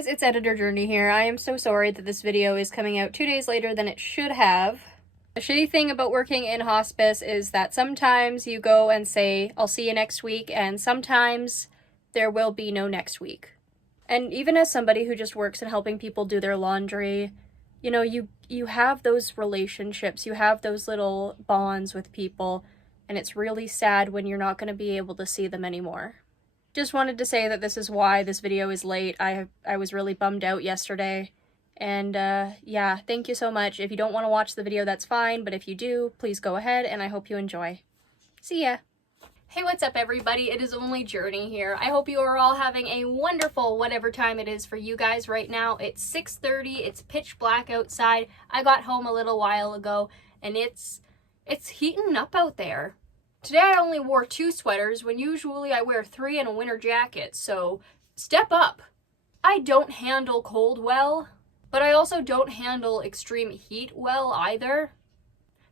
guys, it's Editor Journey here. I am so sorry that this video is coming out 2 days later than it should have. The shitty thing about working in hospice is that sometimes you go and say, I'll see you next week, and sometimes there will be no next week. And even as somebody who just works in helping people do their laundry, you know, you have those relationships, you have those little bonds with people, and it's really sad when you're not going to be able to see them anymore. Just wanted to say that this is why this video is late. I was really bummed out yesterday. And yeah, thank you so much. If you don't want to watch the video, that's fine. But if you do, please go ahead, and I hope you enjoy. See ya! Hey, what's up everybody? It is only Journey here. I hope you are all having a wonderful whatever time it is for you guys right now. It's 6:30. It's pitch black outside. I got home a little while ago, and it's heating up out there. Today I only wore 2 sweaters when usually I wear 3 and a winter jacket, so step up. I don't handle cold well, but I also don't handle extreme heat well either.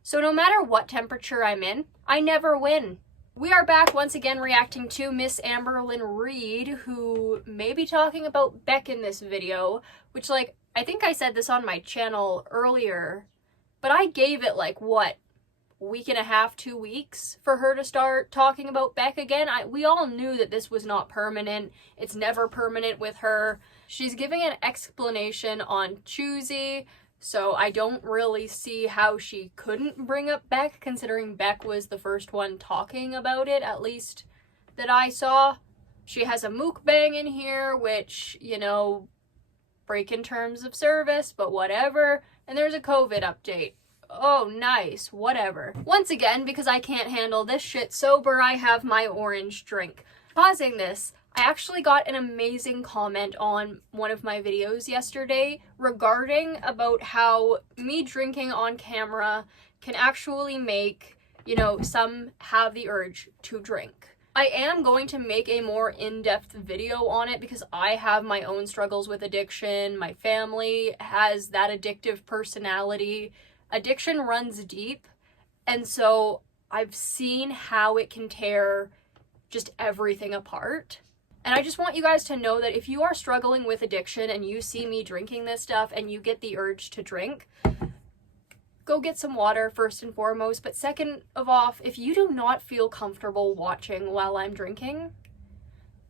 So no matter what temperature I'm in, I never win. We are back once again reacting to Miss Amberlynn Reid, who may be talking about Beck in this video, which, like, I think I said this on my channel earlier, but I gave it like, what, week and a half, 2 weeks for her to start talking about Beck again. We all knew that this was not permanent. It's never permanent with her. She's giving an explanation on Choosy, so I don't really see how she couldn't bring up Beck, considering Beck was the first one talking about it, at least that I saw. She has a mukbang in here, which, you know, break in terms of service, but whatever. And there's a COVID update. Oh, nice. Whatever. Once again, because I can't handle this shit sober, I have my orange drink. Pausing this, I actually got an amazing comment on one of my videos yesterday regarding about how me drinking on camera can actually make, you know, some have the urge to drink. I am going to make a more in-depth video on it because I have my own struggles with addiction. My family has that addictive personality. Addiction runs deep, and so I've seen how it can tear just everything apart. And I just want you guys to know that if you are struggling with addiction and you see me drinking this stuff and you get the urge to drink, go get some water first and foremost. But second of all, if you do not feel comfortable watching while I'm drinking,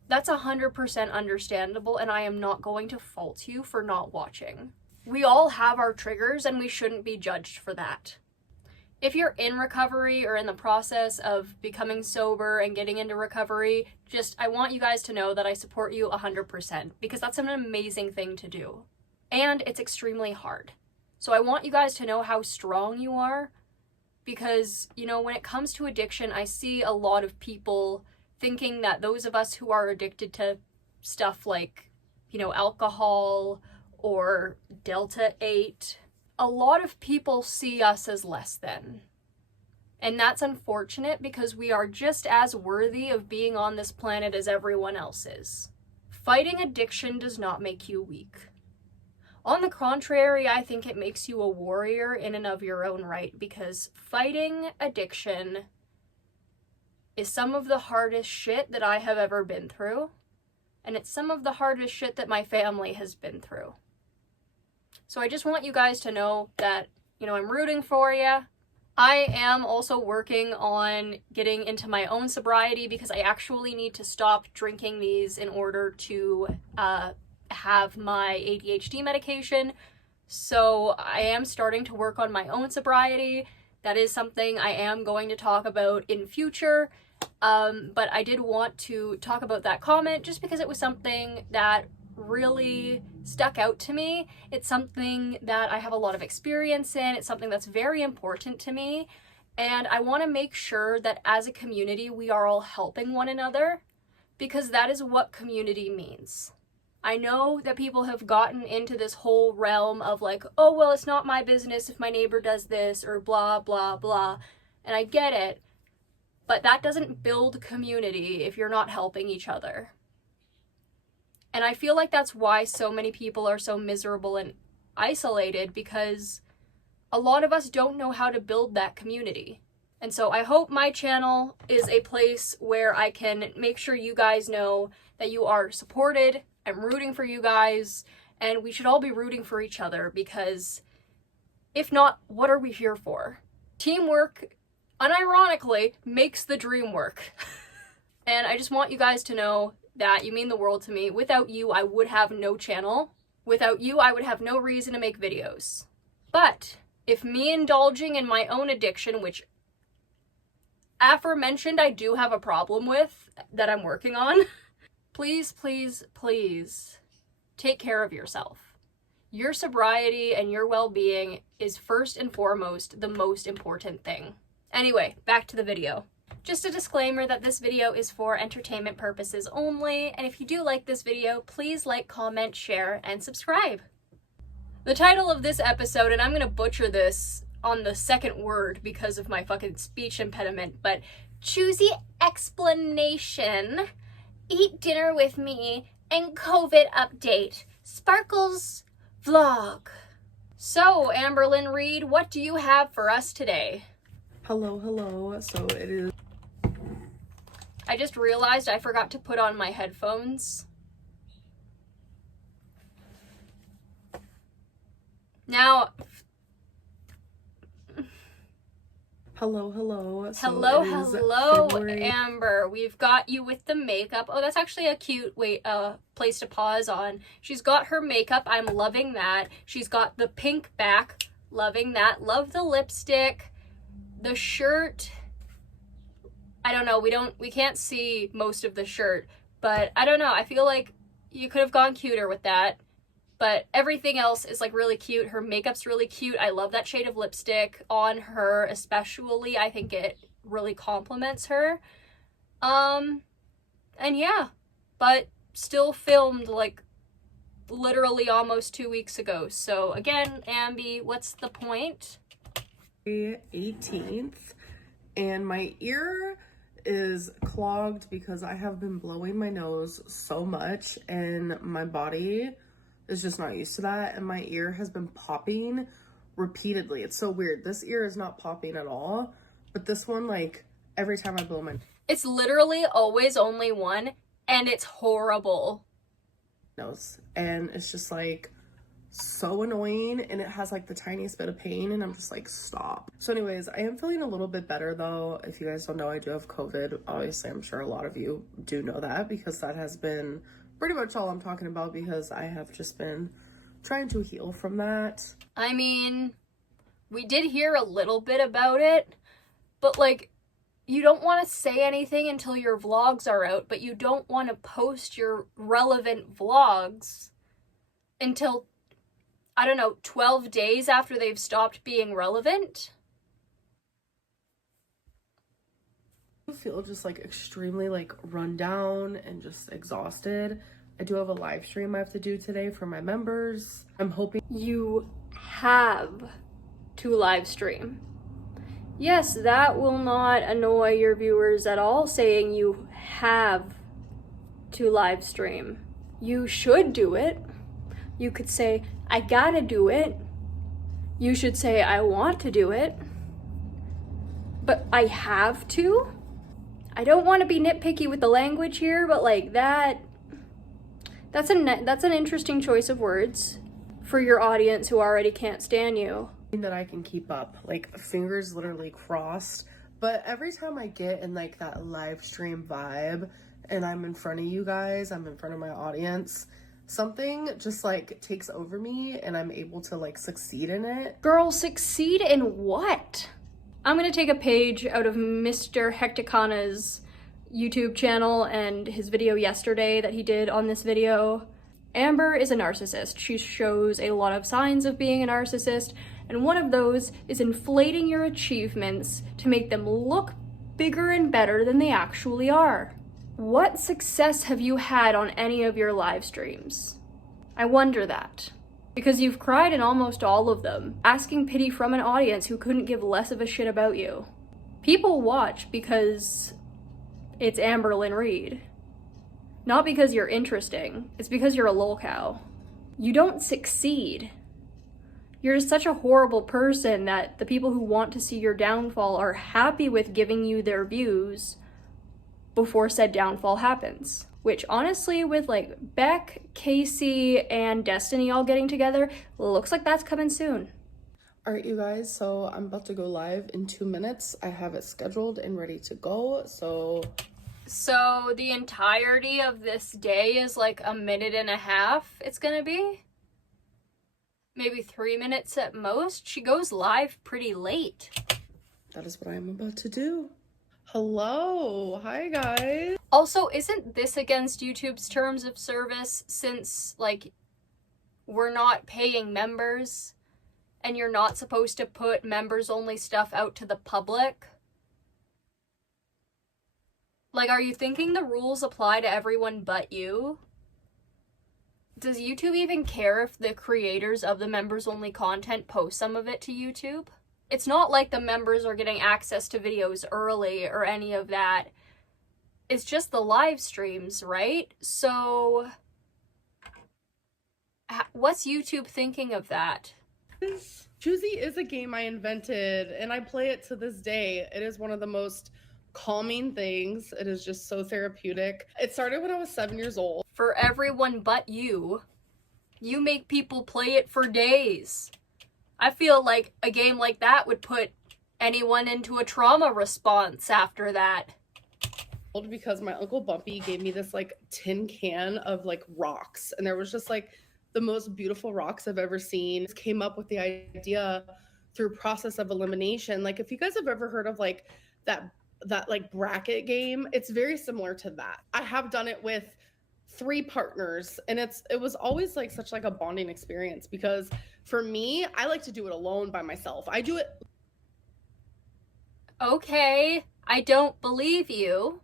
that's 100% understandable, and I am not going to fault you for not watching. We all have our triggers, and we shouldn't be judged for that. If you're in recovery or in the process of becoming sober and getting into recovery, I want you guys to know that I support you 100%, because that's an amazing thing to do. And it's extremely hard. So I want you guys to know how strong you are, because, you know, when it comes to addiction, I see a lot of people thinking that those of us who are addicted to stuff like, you know, alcohol or Delta 8, a lot of people see us as less than. And that's unfortunate, because we are just as worthy of being on this planet as everyone else is. Fighting addiction does not make you weak. On the contrary, I think it makes you a warrior in and of your own right, because fighting addiction is some of the hardest shit that I have ever been through. And it's some of the hardest shit that my family has been through. So I just want you guys to know that, you know, I'm rooting for you. I am also working on getting into my own sobriety, because I actually need to stop drinking these in order to have my ADHD medication. So I am starting to work on my own sobriety. That is something I am going to talk about in future. But I did want to talk about that comment just because it was something that really stuck out to me. It's something that I have a lot of experience in. It's something that's very important to me. And I want to make sure that as a community, we are all helping one another, because that is what community means. I know that people have gotten into this whole realm of like, oh, well, it's not my business if my neighbor does this, or blah, blah, blah. And I get it, but that doesn't build community if you're not helping each other. And I feel like that's why so many people are so miserable and isolated, because a lot of us don't know how to build that community. And so I hope my channel is a place where I can make sure you guys know that you are supported. I'm rooting for you guys, and we should all be rooting for each other, because if not, what are we here for? Teamwork, unironically, makes the dream work. And I just want you guys to know that you mean the world to me. Without you, I would have no channel. Without you, I would have no reason to make videos. But if me indulging in my own addiction, which aforementioned I do have a problem with, that I'm working on, please, please, please take care of yourself. Your sobriety and your well-being is first and foremost the most important thing. Anyway, back to the video. Just a disclaimer that this video is for entertainment purposes only, and if you do like this video, please like, comment, share, and subscribe. The title of this episode, and I'm gonna butcher this on the second word because of my fucking speech impediment, but choosy explanation, eat dinner with me, and COVID update, Sparkles vlog. So, Amberlynn Reid, what do you have for us today? Hello. So it is... I just realized I forgot to put on my headphones. Now... Hello. So hello, February... Amber. We've got you with the makeup. Oh, that's actually a cute place to pause on. She's got her makeup. I'm loving that. She's got the pink back. Loving that. Love the lipstick. The shirt. I don't know. We can't see most of the shirt, but I don't know. I feel like you could have gone cuter with that. But everything else is like really cute. Her makeup's really cute. I love that shade of lipstick on her especially. I think it really compliments her. And yeah, but still filmed like literally almost 2 weeks ago. So again, Ambi, what's the point? 18th, and my ear is clogged because I have been blowing my nose so much and my body is just not used to that, and my ear has been popping repeatedly. It's so weird. This ear is not popping at all, but this one, like, every time I blow my It's literally always only one, and it's horrible. Nose, and it's just like so annoying, and it has like the tiniest bit of pain, and I'm just like, stop. So anyways, I am feeling a little bit better though. If you guys don't know, I do have COVID. Obviously, I'm sure a lot of you do know that, because that has been pretty much all I'm talking about, because I have just been trying to heal from that. I mean, we did hear a little bit about it, but like, you don't want to say anything until your vlogs are out, but you don't want to post your relevant vlogs until, I don't know, 12 days after they've stopped being relevant. I feel just like extremely like run down and just exhausted. I do have a live stream I have to do today for my members. I'm hoping you have to live stream. Yes, that will not annoy your viewers at all, saying you have to live stream. You should do it. You could say, I gotta do it. You should say, I want to do it. But I have to? I don't want to be nitpicky with the language here, but like that's an interesting choice of words for your audience who already can't stand you. that I can keep up, like fingers literally crossed. But every time I get in like that live stream vibe and I'm in front of you guys, I'm in front of my audience, something just like takes over me and I'm able to like succeed in it. Girl, succeed in what? I'm gonna take a page out of Mr. Hecticana's YouTube channel and his video yesterday that he did on this video. Amber is a narcissist. She shows a lot of signs of being a narcissist, and one of those is inflating your achievements to make them look bigger and better than they actually are. What success have you had on any of your live streams? I wonder that. Because you've cried in almost all of them, asking pity from an audience who couldn't give less of a shit about you. People watch because it's Amberlynn Reid. Not because you're interesting, it's because you're a lolcow. You don't succeed. You're just such a horrible person that the people who want to see your downfall are happy with giving you their views before said downfall happens. Which honestly, with like Beck, Casey, and Destiny all getting together, looks like that's coming soon. All right, you guys, so I'm about to go live in 2 minutes. I have it scheduled and ready to go, so the entirety of this day is like a minute and a half it's gonna be? Maybe 3 minutes at most? She goes live pretty late. that is what I'm about to do. Hello, hi guys. Also, isn't this against YouTube's terms of service since, like, we're not paying members and you're not supposed to put members-only stuff out to the public? Like, are you thinking the rules apply to everyone but you? Does YouTube even care if the creators of the members-only content post some of it to YouTube? It's not like the members are getting access to videos early or any of that. It's just the live streams, right? So, what's YouTube thinking of that? Choosy is a game I invented, and I play it to this day. It is one of the most calming things. It is just so therapeutic. It started when I was 7 years old. For everyone but you, you make people play it for days. I feel like a game like that would put anyone into a trauma response after that. Because my Uncle Bumpy gave me this like tin can of like rocks, and there was just like the most beautiful rocks I've ever seen. Came up with the idea through process of elimination. Like, if you guys have ever heard of like that like bracket game, it's very similar to that. I have done it with 3 partners, and it was always like such like a bonding experience, because for me, I like to do it alone by myself. I do it. Okay, I don't believe you.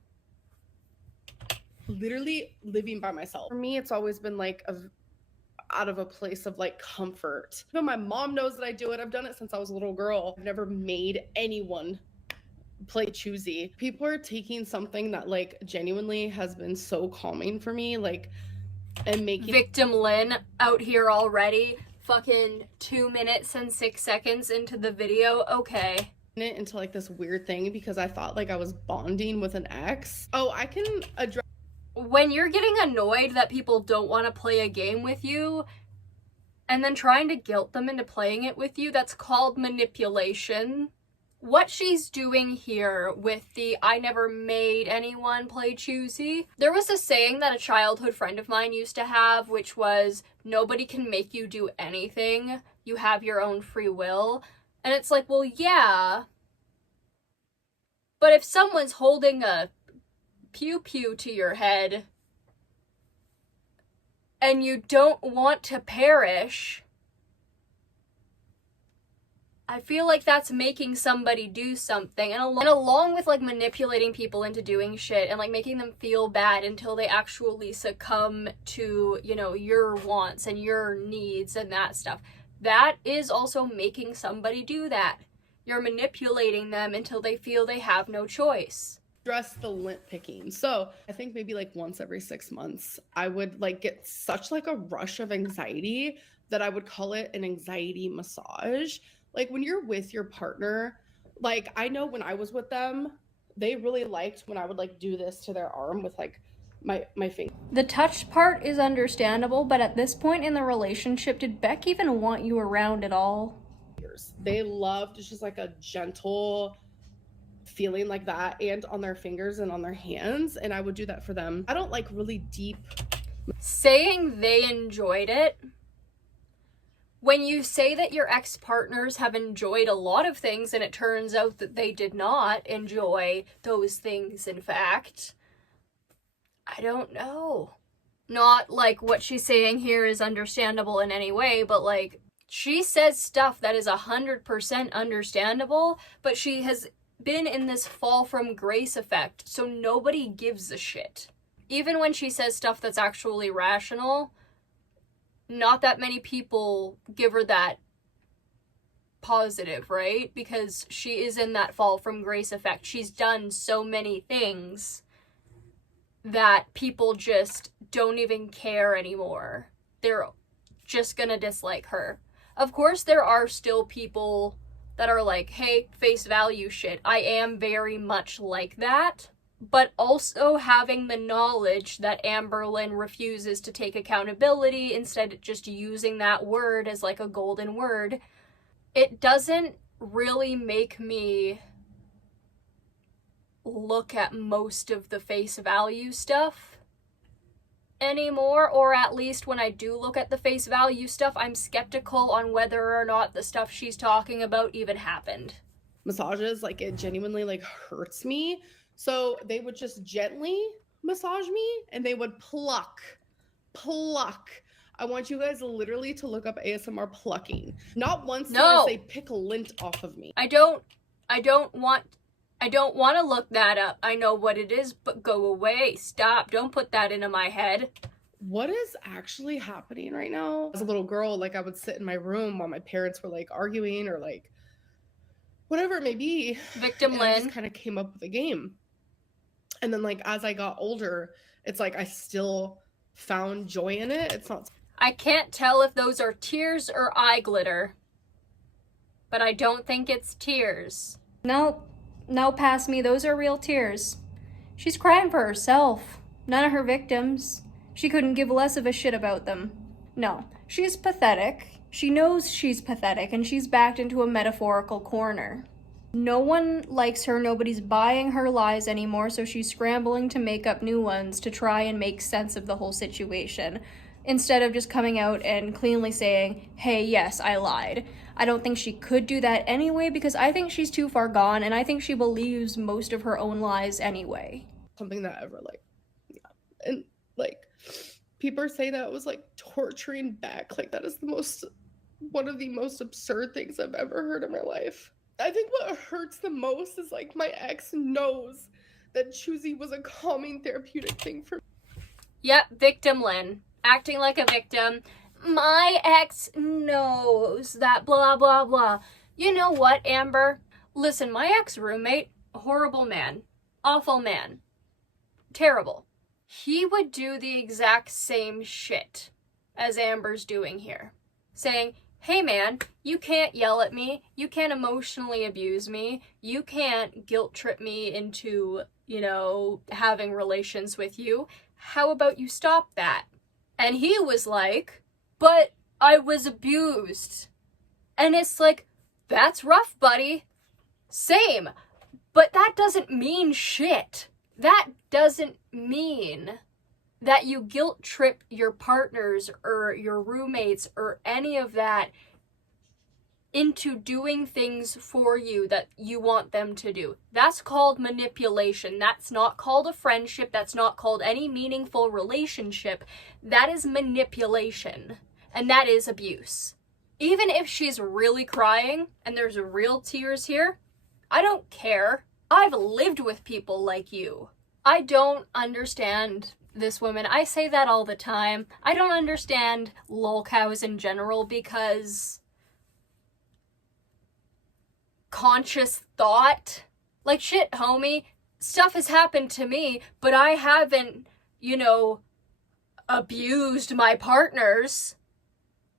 Literally living by myself. For me, it's always been like out of a place of like comfort. But my mom knows that I do it. I've done it since I was a little girl. I've never made anyone play choosy. People are taking something that like genuinely has been so calming for me, like, and making Victim Lynn out here already, fucking 2 minutes and 6 seconds into the video. Okay. it into like this weird thing because I thought like I was bonding with an ex. Oh, I can address. When you're getting annoyed that people don't want to play a game with you and then trying to guilt them into playing it with you, that's called manipulation. What she's doing here with the I never made anyone play choosy. There was a saying that a childhood friend of mine used to have, which was, nobody can make you do anything. You have your own free will. And it's like, well, yeah. But if someone's holding a pew-pew to your head and you don't want to perish, I feel like that's making somebody do something. And along with like manipulating people into doing shit and like making them feel bad until they actually succumb to, you know, your wants and your needs and that stuff, that is also making somebody do that. You're manipulating them until they feel they have no choice. Address the lint picking. So I think maybe like once every 6 months, I would like get such like a rush of anxiety that I would call it an anxiety massage. Like when you're with your partner, like I know when I was with them, they really liked when I would like do this to their arm with like my finger. The touch part is understandable, but at this point in the relationship, did Beck even want you around at all? They loved just like a gentle feeling like that, and on their fingers and on their hands, and I would do that for them. I don't like really deep. Saying they enjoyed it, when you say that your ex-partners have enjoyed a lot of things and it turns out that they did not enjoy those things, in fact, I don't know. Not like what she's saying here is understandable in any way, but like she says stuff that is 100% understandable, but she has been in this fall from grace effect, so nobody gives a shit. Even when she says stuff that's actually rational, not that many people give her that positive, right? Because she is in that fall from grace effect. She's done so many things that people just don't even care anymore. They're just gonna dislike her. Of course, there are still people that are like, hey, face value shit. I am very much like that. but also having the knowledge that Amberlynn refuses to take accountability, instead just using that word as like a golden word, it doesn't really make me look at most of the face value stuff anymore, or at least when I do look at the face value stuff, I'm skeptical on whether or not the stuff she's talking about even happened. Massages, like, it genuinely like hurts me. So they would just gently massage me and they would pluck. I want you guys literally to look up ASMR plucking. Not once did I say pick lint off of me. I don't want to look that up. I know what it is, but go away. Stop. Don't put that into my head. What is actually happening right now? As a little girl, like, I would sit in my room while my parents were like arguing or like whatever it may be. Victim I Lynn just kind of came up with a game. And then, like, as I got older, it's like I still found joy in it. It's not. I can't tell if those are tears or eye glitter, but I don't think it's tears. No, past me. Those are real tears. She's crying for herself, none of her victims. She couldn't give less of a shit about them. No, she's pathetic. She knows she's pathetic, and she's backed into a metaphorical corner. No one likes her, nobody's buying her lies anymore, so she's scrambling to make up new ones to try and make sense of the whole situation, instead of just coming out and cleanly saying, hey, yes, I lied. I don't think she could do that anyway, because I think she's too far gone, and I think she believes most of her own lies anyway. Something that ever, like, yeah. And, like, people say that it was, like, torturing back. Like, that is one of the most absurd things I've ever heard in my life. I think what hurts the most is, like, my ex knows that choosy was a calming therapeutic thing for me. Yep, victim Lynn. Acting like a victim. My ex knows that blah, blah, blah. You know what, Amber? Listen, my ex-roommate, horrible man. Awful man. Terrible. He would do the exact same shit as Amber's doing here. Saying, hey man, you can't yell at me, you can't emotionally abuse me, you can't guilt trip me into, having relations with you. How about you stop that? And he was like, but I was abused. And it's like, that's rough, buddy. Same. But that doesn't mean shit. That doesn't mean that you guilt trip your partners or your roommates or any of that into doing things for you that you want them to do. That's called manipulation. That's not called a friendship. That's not called any meaningful relationship. That is manipulation. And that is abuse. Even if she's really crying and there's real tears here, I don't care. I've lived with people like you. I don't understand this woman. I say that all the time. I don't understand lolcows in general because conscious thought. Like, shit, homie, stuff has happened to me, but I haven't, abused my partners.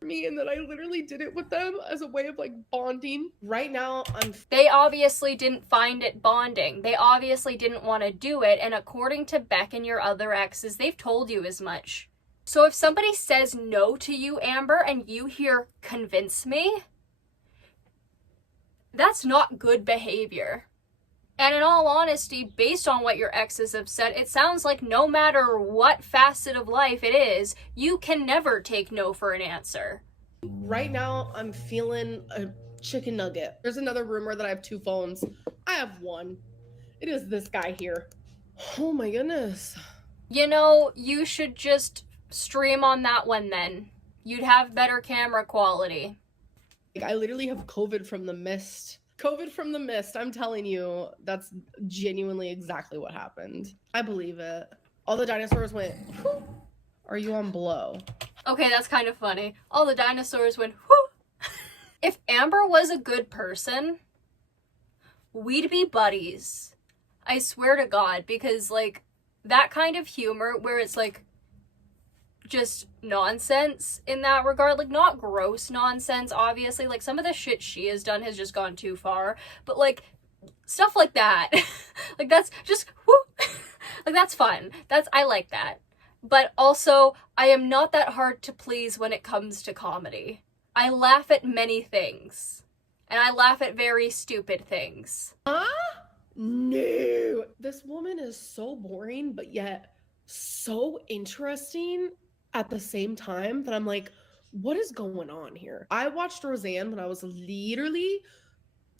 Me, and that I literally did it with them as a way of, like, bonding. Right now, They obviously didn't find it bonding. They obviously didn't want to do it, and according to Beck and your other exes, they've told you as much. So if somebody says no to you, Amber, and you hear convince me, that's not good behavior. And in all honesty, based on what your exes have said, it sounds like no matter what facet of life it is, you can never take no for an answer. Right now, I'm feeling a chicken nugget. There's another rumor that I have 2 phones. I have one. It is this guy here. Oh my goodness. You should just stream on that one then. You'd have better camera quality. I literally have COVID from the mist. COVID from the mist. I'm telling you, that's genuinely exactly what happened. I believe it. All the dinosaurs went, whew. Are you on blow? Okay, that's kind of funny. All the dinosaurs went, whoo. If Amber was a good person, we'd be buddies. I swear to God, because, like, that kind of humor where it's, like, just nonsense in that regard, like, not gross nonsense, obviously, like, some of the shit she has done has just gone too far, but, like, Stuff like that. Like, that's just, whoo. Like, that's fun. I like that. But also, I am not that hard to please when it comes to comedy. I laugh at many things. And I laugh at very stupid things. No. This woman is so boring, but yet so interesting at the same time that I'm like, what is going on here? I watched Roseanne when I was literally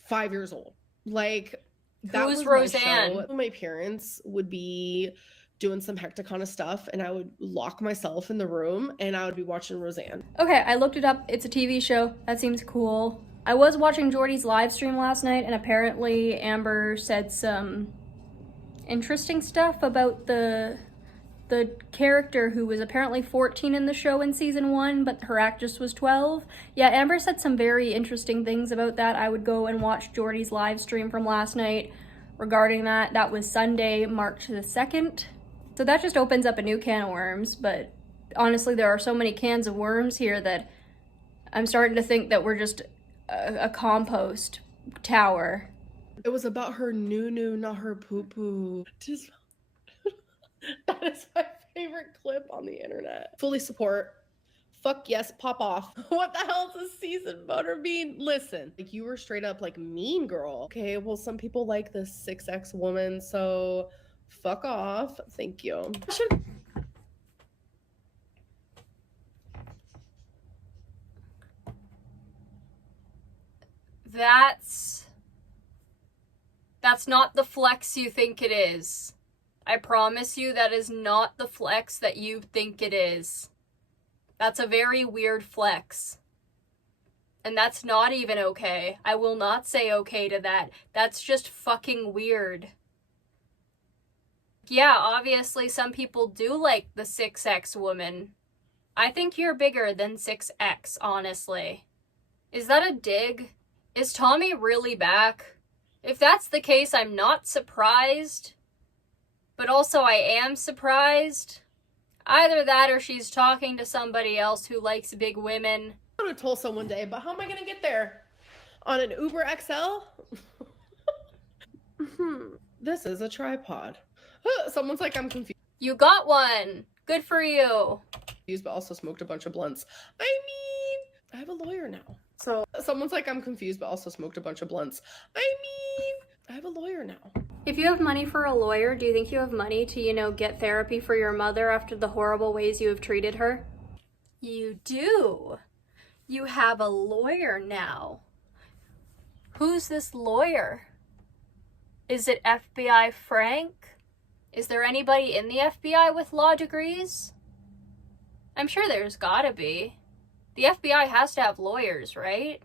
5 years old. Like, that Who's was Roseanne? my show. My parents would be doing some hectic kind of stuff, and I would lock myself in the room and I would be watching Roseanne. Okay, I looked it up. It's a TV show. That seems cool. I was watching Jordy's live stream last night, and apparently Amber said some interesting stuff about the character who was apparently 14 in the show in season 1, but her actress was 12. Yeah, Amber said some very interesting things about that. I would go and watch Jordy's live stream from last night regarding that. That was Sunday, March the 2nd. So that just opens up a new can of worms, but honestly, there are so many cans of worms here that I'm starting to think that we're just a compost tower. It was about her noo-noo, not her poo-poo. Just that is my favorite clip on the internet. Fully support. Fuck yes, pop off. What the hell is a seasoned butterbean? Listen, like, you were straight up like mean girl. Okay, well, some people like this 6X woman, so fuck off. Thank you. That's not the flex you think it is. I promise you that is not the flex that you think it is. That's a very weird flex. And that's not even okay. I will not say okay to that. That's just fucking weird. Yeah, obviously some people do like the 6X woman. I think you're bigger than 6X, honestly. Is that a dig? Is Tommy really back? If that's the case, I'm not surprised. But also I am surprised. Either that or she's talking to somebody else who likes big women. I'm going to Tulsa one day, but how am I going to get there? On an Uber XL? This is a tripod. Someone's like, I'm confused. You got one. Good for you. But also smoked a bunch of blunts. I mean, I have a lawyer now. So someone's like, I'm confused, but also smoked a bunch of blunts. I mean, I have a lawyer now. If you have money for a lawyer, do you think you have money to, get therapy for your mother after the horrible ways you have treated her? You do. You have a lawyer now. Who's this lawyer? Is it FBI Frank? Is there anybody in the FBI with law degrees? I'm sure there's gotta be. The FBI has to have lawyers, right?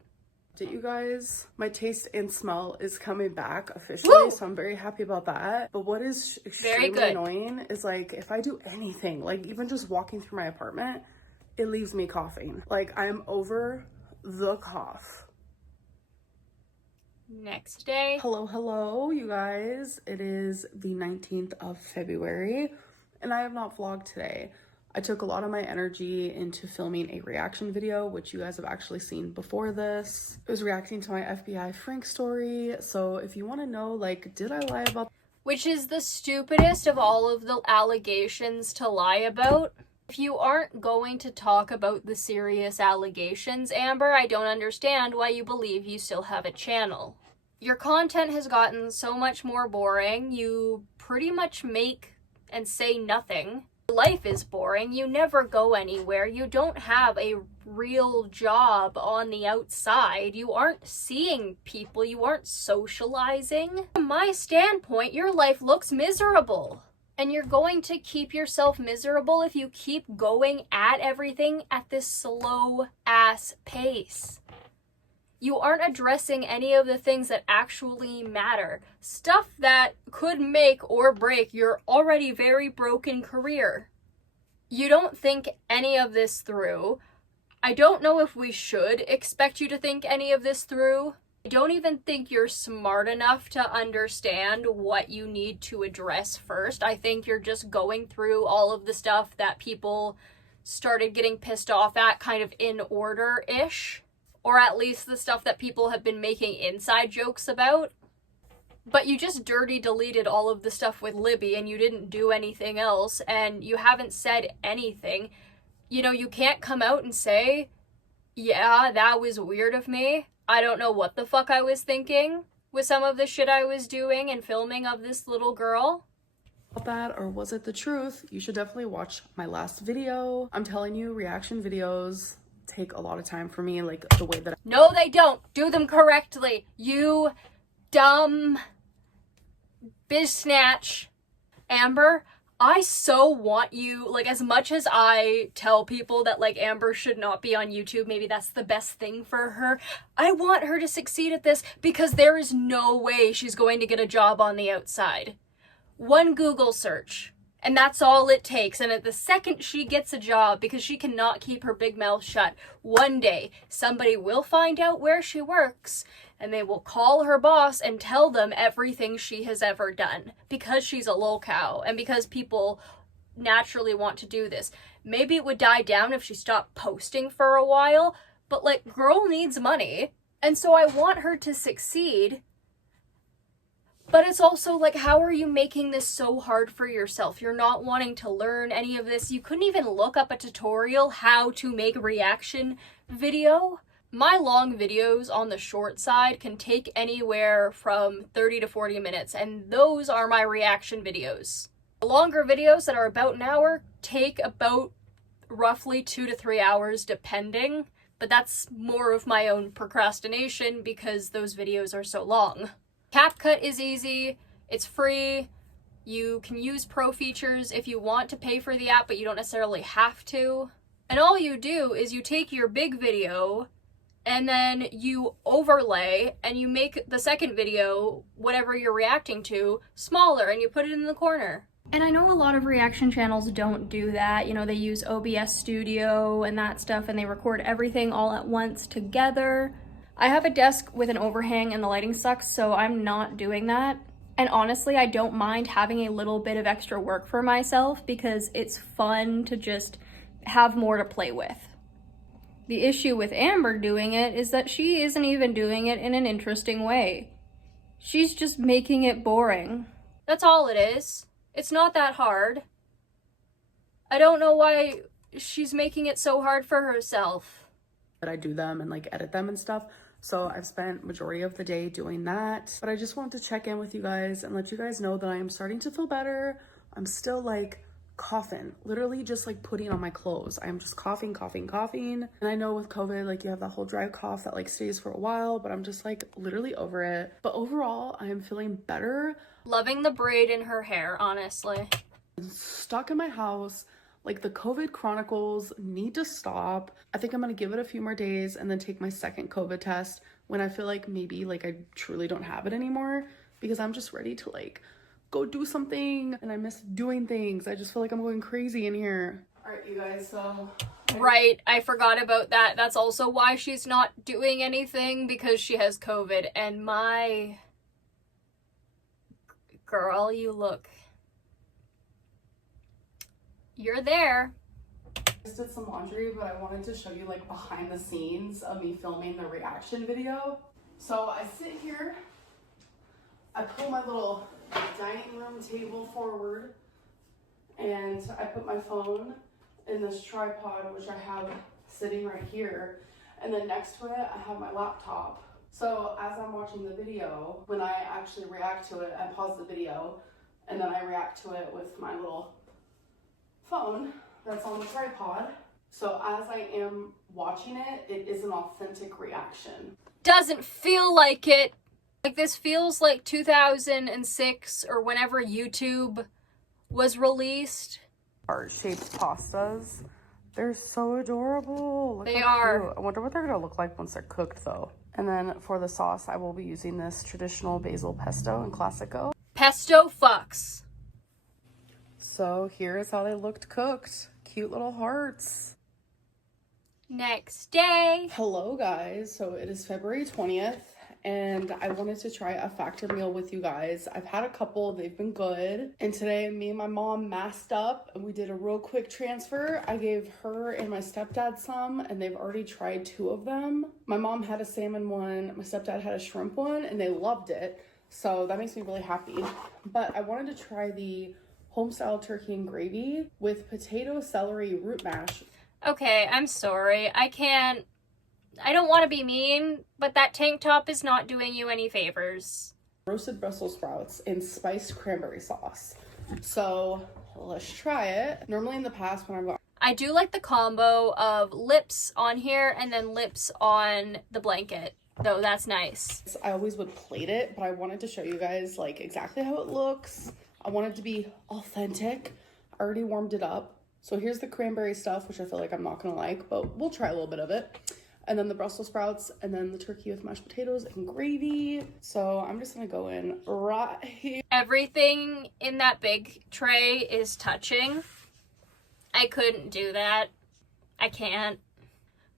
Did you guys? My taste and smell is coming back officially, Woo! So I'm very happy about that. But what is Very extremely good. annoying is, like, if I do anything, like even just walking through my apartment, it leaves me coughing. Like, I'm over the cough. Next day. Hello, you guys. It is the 19th of February, and I have not vlogged today. I took a lot of my energy into filming a reaction video, which you guys have actually seen before this. I was reacting to my FBI Frank story, so if you want to know, like, did I lie about... Which is the stupidest of all of the allegations to lie about. If you aren't going to talk about the serious allegations, Amber, I don't understand why you believe you still have a channel. Your content has gotten so much more boring. You pretty much make and say nothing. Life is boring. You never go anywhere. You don't have a real job on the outside. You aren't seeing people. You aren't socializing. From my standpoint, your life looks miserable. And you're going to keep yourself miserable if you keep going at everything at this slow-ass pace. You aren't addressing any of the things that actually matter. Stuff that could make or break your already very broken career. You don't think any of this through. I don't know if we should expect you to think any of this through. I don't even think you're smart enough to understand what you need to address first. I think you're just going through all of the stuff that people started getting pissed off at kind of in order-ish. Or at least the stuff that people have been making inside jokes about. But you just dirty deleted all of the stuff with Libby and you didn't do anything else and you haven't said anything. You know, you can't come out and say, yeah, that was weird of me. I don't know what the fuck I was thinking with some of the shit I was doing and filming of this little girl. That, or was it the truth? You should definitely watch my last video. I'm telling you, reaction videos take a lot of time for me, like the way that No, they don't. Do them correctly. You dumb biz snatch. Amber, I so want you, like, as much as I tell people that, like, Amber should not be on YouTube, maybe that's the best thing for her, I want her to succeed at this because there is no way she's going to get a job on the outside. One Google search, and that's all it takes. And at the second she gets a job, because she cannot keep her big mouth shut, one day somebody will find out where she works and they will call her boss and tell them everything she has ever done because she's a lol cow and because people naturally want to do this. Maybe it would die down if she stopped posting for a while, but like, girl needs money. And so I want her to succeed. But it's also like, how are you making this so hard for yourself? You're not wanting to learn any of this. You couldn't even look up a tutorial how to make a reaction video. My long videos on the short side can take anywhere from 30 to 40 minutes, and those are my reaction videos. The longer videos that are about an hour take about roughly 2 to 3 hours depending, but that's more of my own procrastination because those videos are so long. CapCut is easy, it's free, you can use pro features if you want to pay for the app, but you don't necessarily have to. And all you do is you take your big video and then you overlay and you make the second video, whatever you're reacting to, smaller and you put it in the corner. And I know a lot of reaction channels don't do that. You know, they use OBS Studio and that stuff and they record everything all at once together. I have a desk with an overhang and the lighting sucks, so I'm not doing that. And honestly, I don't mind having a little bit of extra work for myself because it's fun to just have more to play with. The issue with Amber doing it is that she isn't even doing it in an interesting way. She's just making it boring. That's all it is. It's not that hard. I don't know why she's making it so hard for herself. that I do them and like edit them and stuff. So I've spent majority of the day doing that. But I just wanted to check in with you guys and let you guys know that I am starting to feel better. I'm still like coughing, literally just like putting on my clothes. I'm just coughing. And I know with COVID, like you have that whole dry cough that like stays for a while, but I'm just like literally over it. But overall, I am feeling better. Loving the braid in her hair, honestly. Stuck in my house. Like the COVID chronicles need to stop. I think I'm gonna give it a few more days and then take my second COVID test when I feel like maybe like I truly don't have it anymore, because I'm just ready to like go do something and I miss doing things. I just feel like I'm going crazy in here. All right, you guys, so. Right, I forgot about that. That's also why she's not doing anything, because she has COVID. And my girl, you look. You're there. I just did some laundry, but I wanted to show you like behind the scenes of me filming the reaction video. So I sit here, I pull my little dining room table forward, and I put my phone in this tripod, which I have sitting right here, and then next to it I have my laptop. So as I'm watching the video, when I actually react to it, I pause the video and then I react to it with my little phone that's on the tripod. So as I am watching it, it is an authentic reaction. Doesn't feel like it. Like, this feels like 2006 or whenever YouTube was released. Heart-shaped pastas. They're so adorable. Look They how are. cute. I wonder what they're gonna look like once they're cooked though. And then for the sauce, I will be using this traditional basil pesto and classico. Pesto fucks. So here is how they looked cooked. Cute little hearts. Next day. Hello guys, so it is February 20th and I wanted to try a Factor meal with you guys. I've had a couple, they've been good. And today me and my mom masked up and we did a real quick transfer. I gave her and my stepdad some and they've already tried 2 of them. My mom had a salmon one, my stepdad had a shrimp one, and they loved it. So that makes me really happy. But I wanted to try the home-style turkey and gravy with potato, celery, root mash. Okay, I'm sorry. I don't want to be mean, but that tank top is not doing you any favors. Roasted Brussels sprouts and spiced cranberry sauce. So let's try it. Normally in the past when I've got... I do like the combo of lips on here and then lips on the blanket, though. That's nice. I always would plate it, but I wanted to show you guys like exactly how it looks. I want it to be authentic. I already warmed it up. So here's the cranberry stuff, which I feel like I'm not gonna like, but we'll try a little bit of it. And then the Brussels sprouts, and then the turkey with mashed potatoes and gravy. So I'm just gonna go in right here. Everything in that big tray is touching. I couldn't do that. I can't.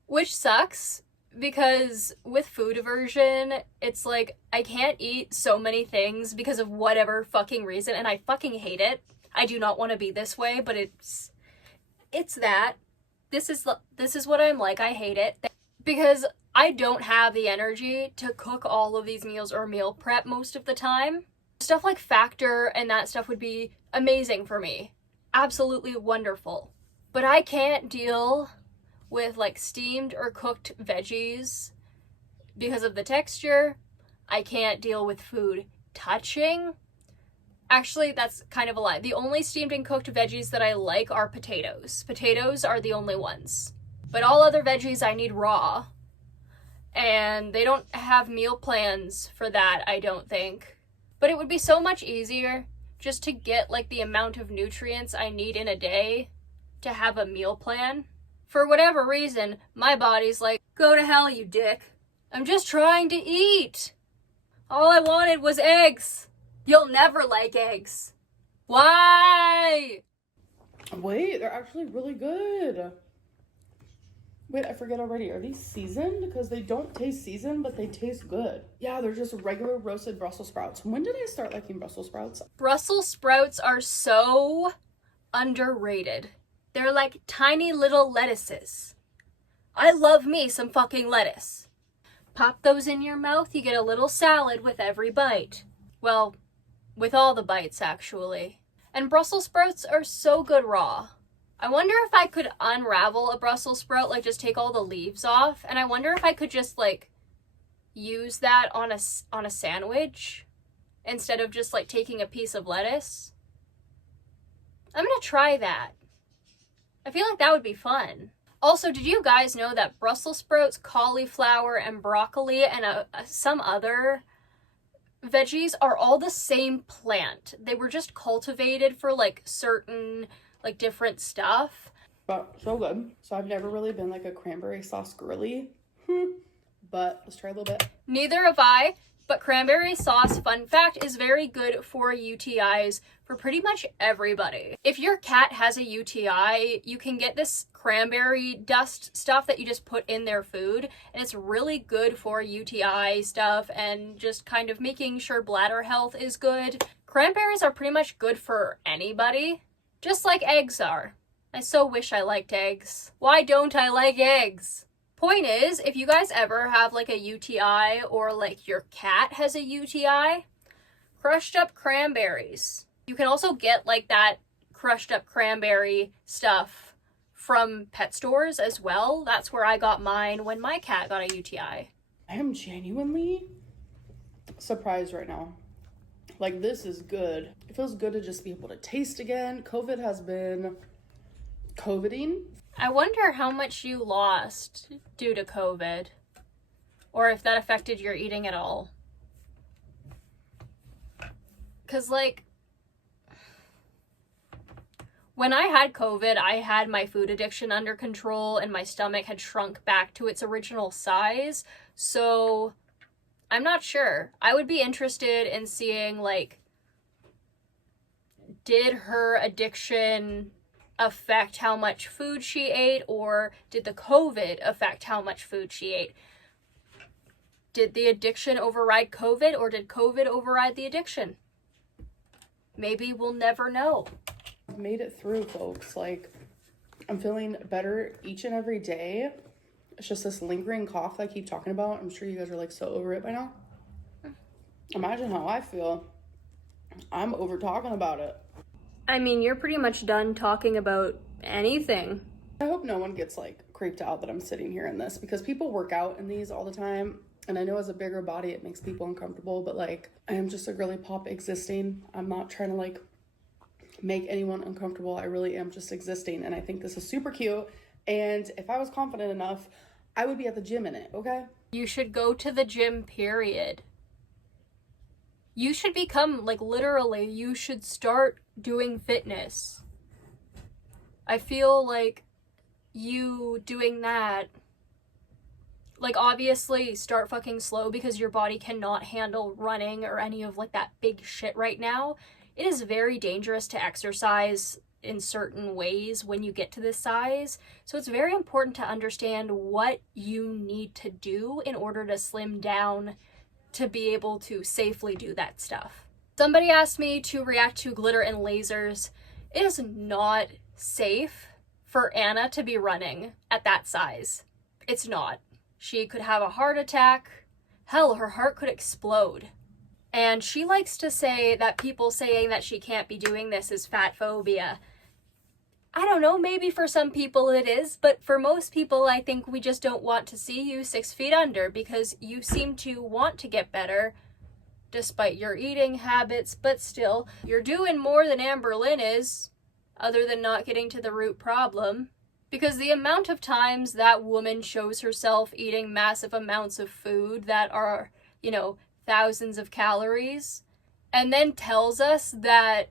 Which sucks, because with food aversion, it's like I can't eat so many things because of whatever fucking reason, and I fucking hate it. I do not want to be this way, but it's that. This is what I'm like. I hate it. Because I don't have the energy to cook all of these meals or meal prep most of the time. Stuff like Factor and that stuff would be amazing for me. Absolutely wonderful. But I can't deal with like steamed or cooked veggies because of the texture. I can't deal with food touching. Actually, that's kind of a lie. The only steamed and cooked veggies that I like are potatoes. Potatoes are the only ones. But all other veggies I need raw. And they don't have meal plans for that, I don't think. But it would be so much easier just to get like the amount of nutrients I need in a day to have a meal plan. For whatever reason, my body's like, go to hell, you dick. I'm just trying to eat. All I wanted was eggs. You'll never like eggs. Why? Wait, they're actually really good. Wait, I forget already. Are these seasoned? Because they don't taste seasoned, but they taste good. Yeah, they're just regular roasted Brussels sprouts. When did I start liking Brussels sprouts? Brussels sprouts are so underrated. They're like tiny little lettuces. I love me some fucking lettuce. Pop those in your mouth, you get a little salad with every bite. Well, with all the bites, actually. And Brussels sprouts are so good raw. I wonder if I could unravel a Brussels sprout, like just take all the leaves off, and I wonder if I could just like use that on a sandwich instead of just like taking a piece of lettuce. I'm gonna try that. I feel like that would be fun. Also, did you guys know that Brussels sprouts, cauliflower, and broccoli, and some other veggies are all the same plant? They were just cultivated for like certain like different stuff. But so good. So I've never really been like a cranberry sauce girly. But let's try a little bit. Neither have I, but cranberry sauce, fun fact, is very good for UTIs for pretty much everybody. If your cat has a UTI, you can get this cranberry dust stuff that you just put in their food, and it's really good for UTI stuff and just kind of making sure bladder health is good. Cranberries are pretty much good for anybody. Just like eggs are. I so wish I liked eggs. Why don't I like eggs? Point is, if you guys ever have like a UTI or like your cat has a UTI, crushed up cranberries. You can also get like that crushed up cranberry stuff from pet stores as well. That's where I got mine when my cat got a UTI. I am genuinely surprised right now. Like, this is good. It feels good to just be able to taste again. COVID has been COVIDing. I wonder how much you lost due to COVID, or if that affected your eating at all. Because, like, when I had COVID, I had my food addiction under control, and my stomach had shrunk back to its original size, so I'm not sure. I would be interested in seeing, like, did her addiction affect how much food she ate, or did the COVID affect how much food she ate? Did the addiction override COVID, or did COVID override the addiction? Maybe we'll never know. I've made it through, folks. Like, I'm feeling better each and every day. It's just this lingering cough that I keep talking about. I'm sure you guys are like so over it by now. Imagine how I feel. I'm over talking about it. I mean, you're pretty much done talking about anything. I hope no one gets like creeped out that I'm sitting here in this, because people work out in these all the time. And I know as a bigger body, it makes people uncomfortable, but like, I am just a girly pop existing. I'm not trying to like make anyone uncomfortable. I really am just existing. And I think this is super cute. And if I was confident enough, I would be at the gym in it, okay? You should go to the gym, period. You should become, like, literally, you should start doing fitness. I feel like you doing that, like, obviously start fucking slow because your body cannot handle running or any of, like, that big shit right now. It is very dangerous to exercise in certain ways when you get to this size. So it's very important to understand what you need to do in order to slim down to be able to safely do that stuff. Somebody asked me to react to glitter and lasers. It is not safe for Anna to be running at that size. It's not. She could have a heart attack. Hell, her heart could explode. And she likes to say that people saying that she can't be doing this is fat phobia. I don't know, maybe for some people it is, but for most people I think we just don't want to see you 6 feet under because you seem to want to get better despite your eating habits, but still, you're doing more than Amberlynn is, other than not getting to the root problem. Because the amount of times that woman shows herself eating massive amounts of food that are, you know, thousands of calories, and then tells us that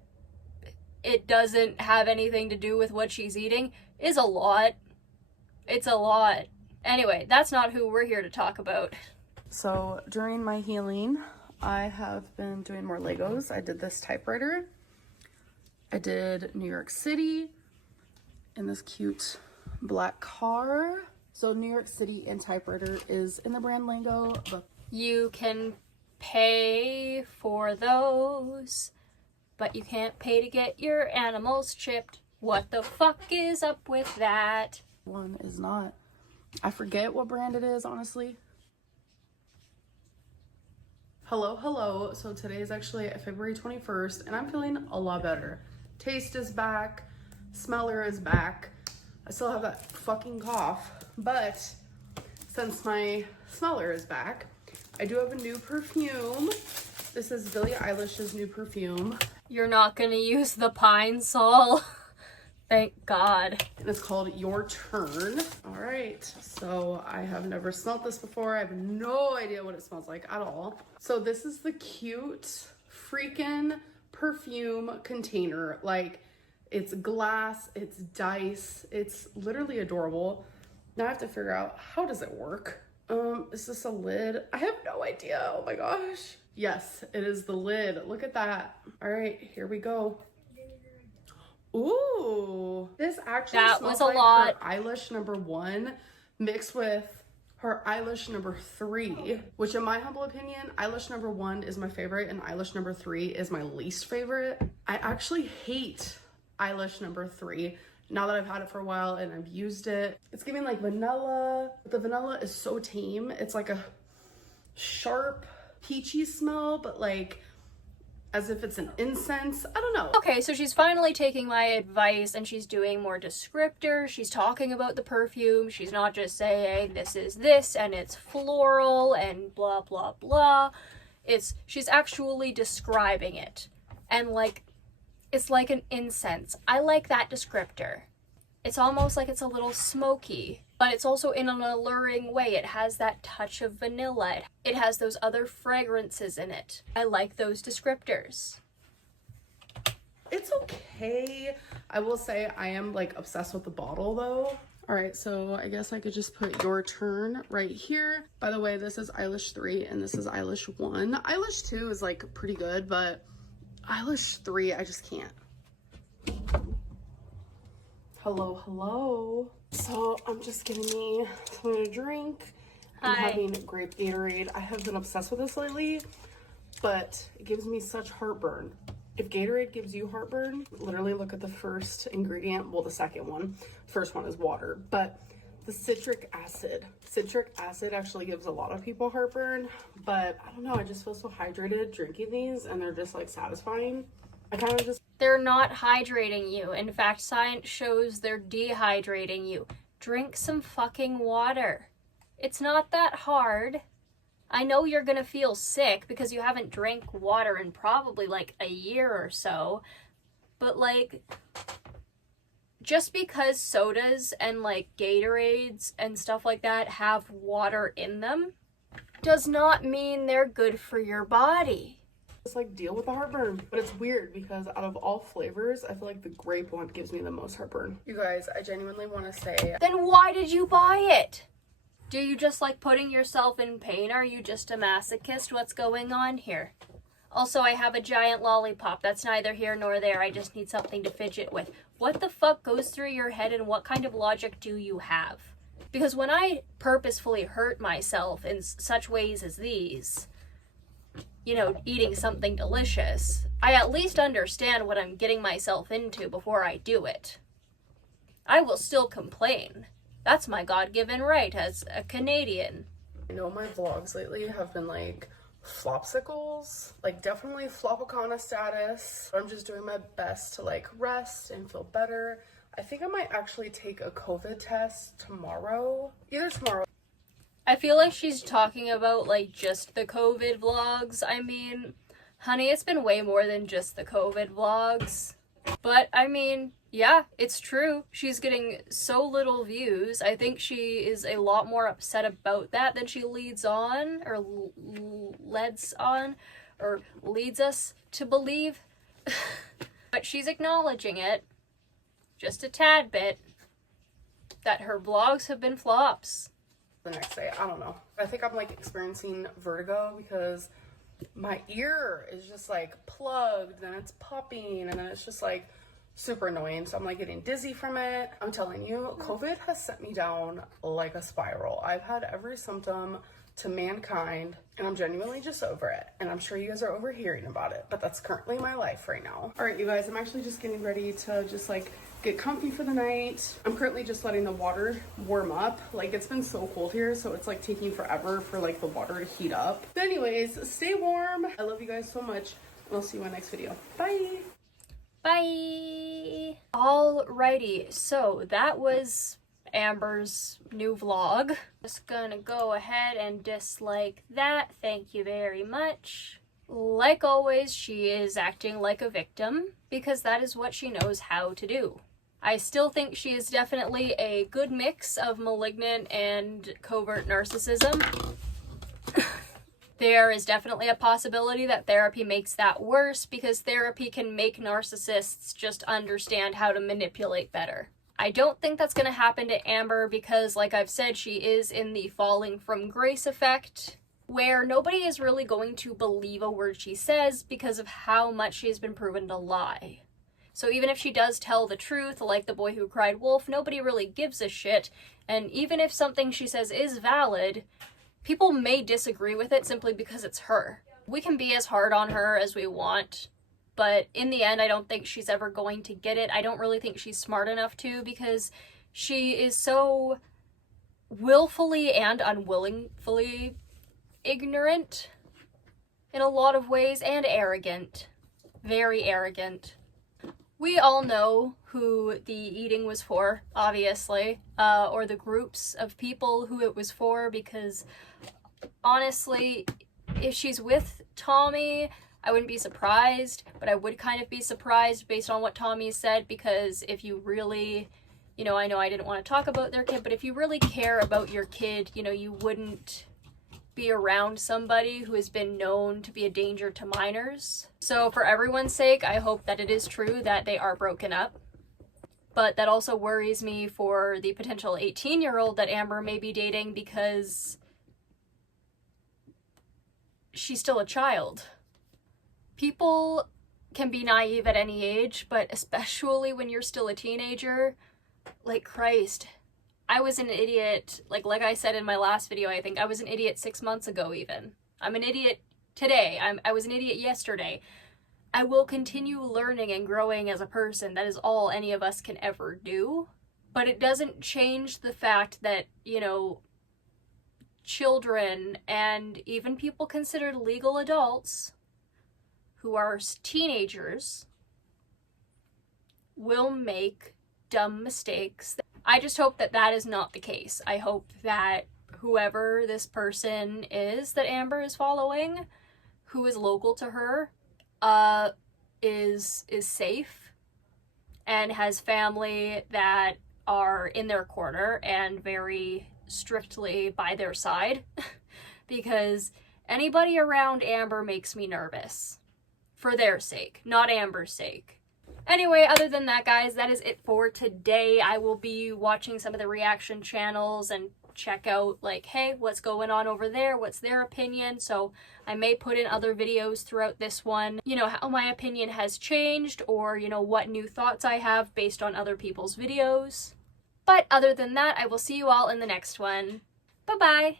it doesn't have anything to do with what she's eating is a lot. It's a lot. Anyway, that's not who we're here to talk about. So during my healing, I have been doing more Legos. I did this typewriter. I did New York City in this cute black car. So New York City and typewriter is in the brand Lego. But you can pay for those, but you can't pay to get your animals chipped. What the fuck is up with that? One is not. I forget what brand it is, honestly. Hello. So today is actually February 21st, and I'm feeling a lot better. Taste is back. Smeller is back. I still have that fucking cough, but since my smeller is back, I do have a new perfume. This is Billie Eilish's new perfume. You're not gonna use the Pine Sol. Thank God. And it's called Your Turn. All right, so I have never smelled this before. I have no idea what it smells like at all. So this is the cute freaking perfume container. Like, it's glass, it's dice, it's literally adorable. Now I have to figure out, how does it work? Is this a lid? I have no idea. Oh my gosh. Yes, it is the lid. Look at that. All right, here we go. Ooh, this actually smells like her eyelash number 1 mixed with her eyelash number 3, which in my humble opinion, eyelash number 1 is my favorite and eyelash number 3 is my least favorite. I actually hate eyelash number 3 now that I've had it for a while and I've used it. It's giving like vanilla, but the vanilla is so tame. It's like a sharp, peachy smell, but like as if it's an incense. I don't know. Okay, so she's finally taking my advice and she's doing more descriptors. She's talking about the perfume. She's not just saying this is this and it's floral and blah, blah, blah. She's actually describing it. And like, it's like an incense. I like that descriptor. It's almost like it's a little smoky, but it's also in an alluring way. It has that touch of vanilla. It has those other fragrances in it. I like those descriptors. It's okay. I will say I am like obsessed with the bottle though. All right, so I guess I could just put Your Turn right here. By the way, this is eyelash 3 and this is eyelash 1. Eyelash 2 is like pretty good, but eyelash 3, I just can't. Hello. So I'm just getting me something to drink. I'm having grape Gatorade. I have been obsessed with this lately, but it gives me such heartburn. If Gatorade gives you heartburn, literally look at the first ingredient. Well, the second one. First one is water, but The citric acid. Citric acid actually gives a lot of people heartburn, but I don't know, I just feel so hydrated drinking these and they're just like satisfying. I kind of just... They're not hydrating you. In fact, science shows they're dehydrating you. Drink some fucking water. It's not that hard. I know you're gonna feel sick because you haven't drank water in probably like a year or so, but like, just because sodas and like Gatorades and stuff like that have water in them does not mean they're good for your body. Just like deal with the heartburn. But it's weird because out of all flavors, I feel like the grape one gives me the most heartburn. You guys, I genuinely want to say... Then why did you buy it? Do you just like putting yourself in pain? Are you just a masochist? What's going on here? Also, I have a giant lollipop. That's neither here nor there. I just need something to fidget with. What the fuck goes through your head and what kind of logic do you have? Because when I purposefully hurt myself in such ways as these, you know, eating something delicious, I at least understand what I'm getting myself into before I do it. I will still complain. That's my God-given right as a Canadian. I know my vlogs lately have been like flopsicles, like definitely flopicana status. I'm just doing my best to like rest and feel better. I think I might actually take a COVID test tomorrow, either tomorrow. I feel like she's talking about like just the COVID vlogs. I mean, honey, it's been way more than just the COVID vlogs. But I mean, yeah, it's true. She's getting so little views. I think she is a lot more upset about that than she leads on, or leads us to believe. But she's acknowledging it, just a tad bit, that her vlogs have been flops. The next day, I don't know. I think I'm like experiencing vertigo because my ear is just like plugged, then it's popping, and then it's just like super annoying. So I'm like getting dizzy from it. I'm telling you, COVID has sent me down like a spiral. I've had every symptom to mankind and I'm genuinely just over it. And I'm sure you guys are over hearing about it, but that's currently my life right now. All right, you guys, I'm actually just getting ready to just like get comfy for the night. I'm currently just letting the water warm up. Like, it's been so cold here, so it's like taking forever for like the water to heat up. But anyways, stay warm. I love you guys so much, and I'll see you in my next video. Bye. Bye. Alrighty, so that was Amber's new vlog. Just gonna go ahead and dislike that. Thank you very much. Like always, she is acting like a victim because that is what she knows how to do. I still think she is definitely a good mix of malignant and covert narcissism. There is definitely a possibility that therapy makes that worse because therapy can make narcissists just understand how to manipulate better. I don't think that's going to happen to Amber because, like I've said, she is in the falling from grace effect, where nobody is really going to believe a word she says because of how much she has been proven to lie. So even if she does tell the truth, like the boy who cried wolf, nobody really gives a shit. And even if something she says is valid, people may disagree with it simply because it's her. We can be as hard on her as we want, but in the end, I don't think she's ever going to get it. I don't really think she's smart enough to because she is so willfully and unwillingly ignorant in a lot of ways, and arrogant. Very arrogant. We all know who the eating was for, obviously, or the groups of people who it was for, because honestly, if she's with Tommy, I wouldn't be surprised, but I would kind of be surprised based on what Tommy said, because if you really, you know I didn't want to talk about their kid, but if you really care about your kid, you wouldn't be around somebody who has been known to be a danger to minors. So for everyone's sake, I hope that it is true that they are broken up. But that also worries me for the potential 18-year-old that Amber may be dating because she's still a child. People can be naive at any age, but especially when you're still a teenager, like Christ. I was an idiot, like I said in my last video, I think I was an idiot 6 months ago even. I'm an idiot today. I was an idiot yesterday. I will continue learning and growing as a person. That is all any of us can ever do. But it doesn't change the fact that, you know, children and even people considered legal adults who are teenagers will make dumb mistakes. I just hope that that is not the case. I hope that whoever this person is that Amber is following, who is local to her, is safe and has family that are in their corner and very strictly by their side. Because anybody around Amber makes me nervous. For their sake, not Amber's sake. Anyway, other than that, guys, that is it for today. I will be watching some of the reaction channels and check out, like, hey, what's going on over there? What's their opinion? So I may put in other videos throughout this one, you know, how my opinion has changed, or, you know, what new thoughts I have based on other people's videos. But other than that, I will see you all in the next one. Bye-bye!